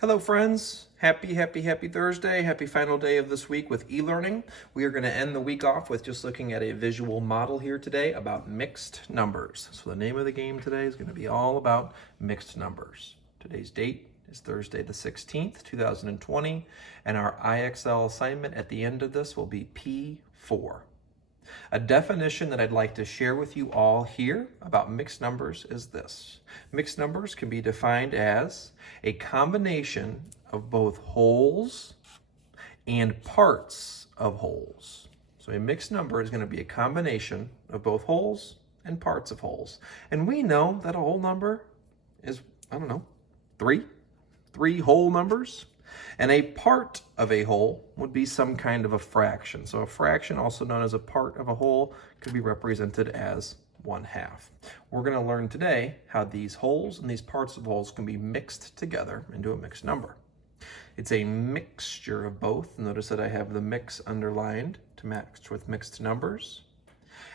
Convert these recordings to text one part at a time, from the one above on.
Hello friends, happy Thursday, happy final day of this week with e-learning. We are going to end the week off with just looking at a visual model here today about mixed numbers. So the name of the game today is going to be all about mixed numbers. Today's date is Thursday the 16th, 2020, and our IXL assignment at the end of this will be P4. A definition that I'd like to share with you all here about mixed numbers is this. Mixed numbers can be defined as a combination of both wholes and parts of wholes. So a mixed number is going to be a combination of both wholes and parts of wholes. And we know that a whole number is, three whole numbers. And a part of a whole would be some kind of a fraction. So a fraction, also known as a part of a whole, could be represented as 1/2. We're going to learn today how these wholes and these parts of wholes can be mixed together into a mixed number. It's a mixture of both. Notice that I have the mix underlined to match with mixed numbers.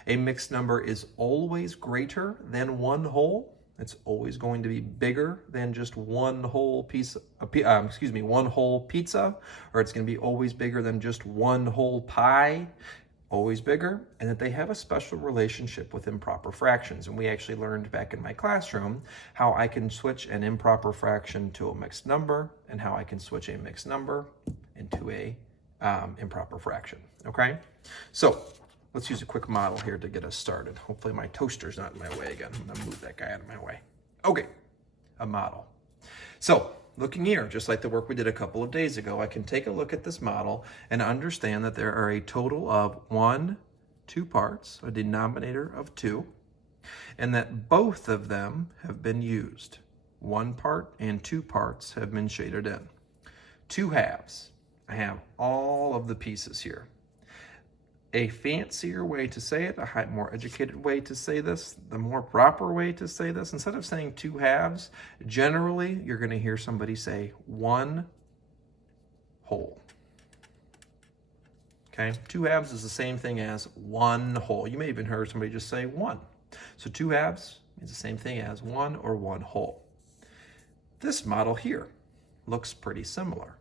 A mixed number is always greater than one whole. It's always going to be bigger than just one whole one whole pizza, or it's going to be always bigger than just one whole pie, always bigger, and that they have a special relationship with improper fractions. And we actually learned back in my classroom how I can switch an improper fraction to a mixed number, and how I can switch a mixed number into a improper fraction, okay? So let's use a quick model here to get us started. Hopefully my toaster's not in my way again. I'm gonna move that guy out of my way. Okay, a model. So looking here, just like the work we did a couple of days ago, I can take a look at this model and understand that there are a total of two parts, a denominator of 2, and that both of them have been used. One part and 2 parts have been shaded in. 2 halves. I have all of the pieces here. A fancier way to say it, a more educated way to say this, the more proper way to say this, instead of saying 2 halves, generally you're going to hear somebody say 1 whole. Okay, 2 halves is the same thing as 1 whole. You may even heard somebody just say 1. So 2 halves is the same thing as 1 or 1 whole. This model here looks pretty similar.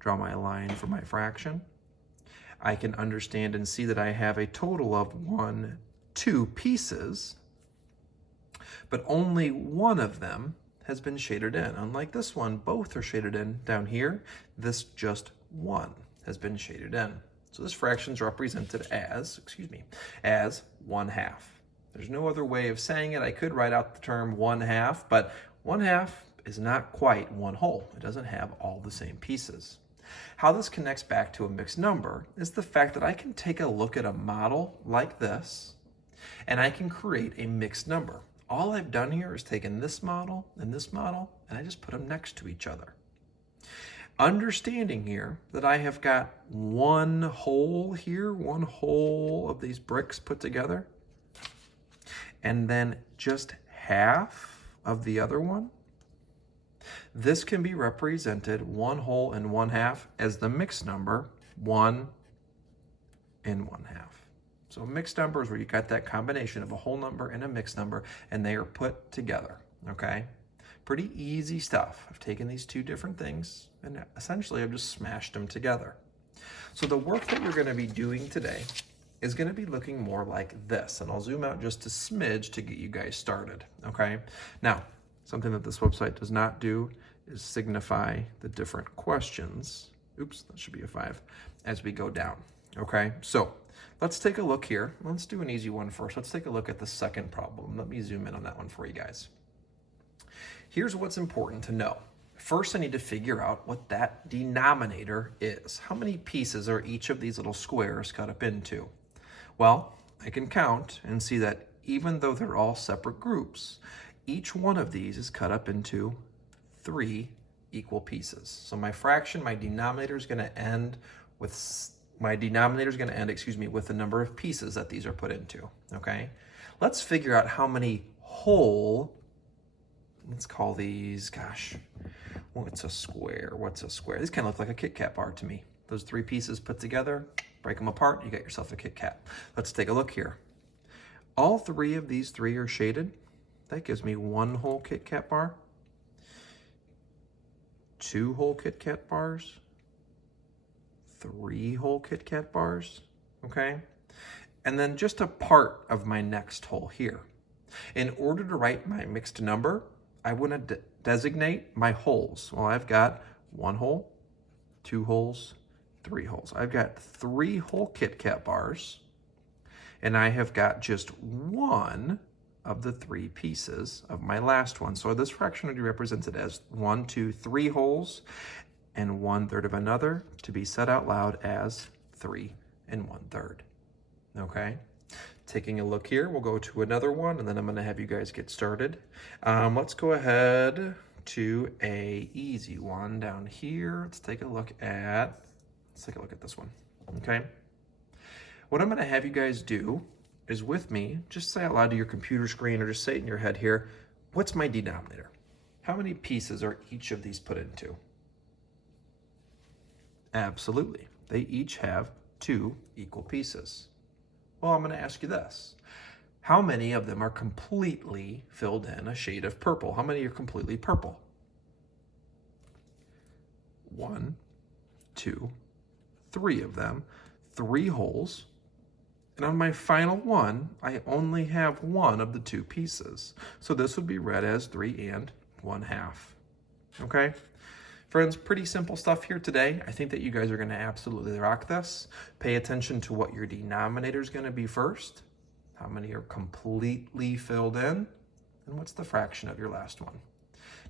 Draw my line for my fraction. I can understand and see that I have a total of 2 pieces, but only one of them has been shaded in. Unlike this one, both are shaded in down here. This just one has been shaded in. So this fraction is represented as 1/2. There's no other way of saying it. I could write out the term 1/2, but 1/2 is not quite 1 whole. It doesn't have all the same pieces. How this connects back to a mixed number is the fact that I can take a look at a model like this and I can create a mixed number. All I've done here is taken this model, and I just put them next to each other. Understanding here that I have got 1 whole here, 1 whole of these bricks put together, and then just half of the other one. This can be represented 1 whole and 1/2 as the mixed number 1 and 1/2. So a mixed number is where you got that combination of a whole number and a mixed number, and they are put together, okay? Pretty easy stuff. I've taken these 2 different things and essentially I've just smashed them together. So the work that we're going to be doing today is going to be looking more like this, and I'll zoom out just a smidge to get you guys started, okay? Now, something that this website does not do is signify the different questions. Oops, that should be a 5 as we go down, okay? So let's take a look here. Let's do an easy one first. Let's take a look at the second problem. Let me zoom in on that one for you guys. Here's what's important to know. First, I need to figure out what that denominator is. How many pieces are each of these little squares cut up into? Well, I can count and see that even though they're all separate groups, each one of these is cut up into 3 equal pieces. So my fraction, my denominator is going to end with the number of pieces that these are put into, okay? Let's figure out how many whole, let's call these, what's a square? These kind of look like a Kit Kat bar to me. Those 3 pieces put together, break them apart, you got yourself a Kit Kat. Let's take a look here. All 3 of these 3 are shaded. That gives me 1 whole Kit Kat bar. 2 whole Kit Kat bars, 3 whole Kit Kat bars, okay? And then just a part of my next whole here. In order to write my mixed number, I want to designate my wholes. Well, I've got 1 whole, 2 wholes, 3 wholes. I've got 3 whole Kit Kat bars, and I have got just 1 of the 3 pieces of my last one. So this fraction would be represented as 1, 2, 3 wholes, and 1/3 of another, to be said out loud as 3 1/3. Okay? Taking a look here, we'll go to another one, and then I'm going to have you guys get started. Let's go ahead to a easy one down here. Let's take a look at this one. Okay? What I'm going to have you guys do is, with me, just say out loud to your computer screen, or just say it in your head here, what's my denominator? How many pieces are each of these put into? Absolutely. They each have 2 equal pieces. Well, I'm going to ask you this. How many of them are completely filled in a shade of purple? How many are completely purple? 1, 2, 3 of them. 3 wholes. And on my final one, I only have 1 of the 2 pieces. So this would be read as 3 1/2. Okay? Friends, pretty simple stuff here today. I think that you guys are going to absolutely rock this. Pay attention to what your denominator is going to be first. How many are completely filled in? And what's the fraction of your last one?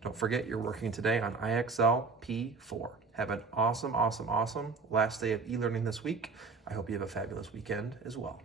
Don't forget, you're working today on IXL P4. Have an awesome, awesome, awesome last day of e-learning this week. I hope you have a fabulous weekend as well.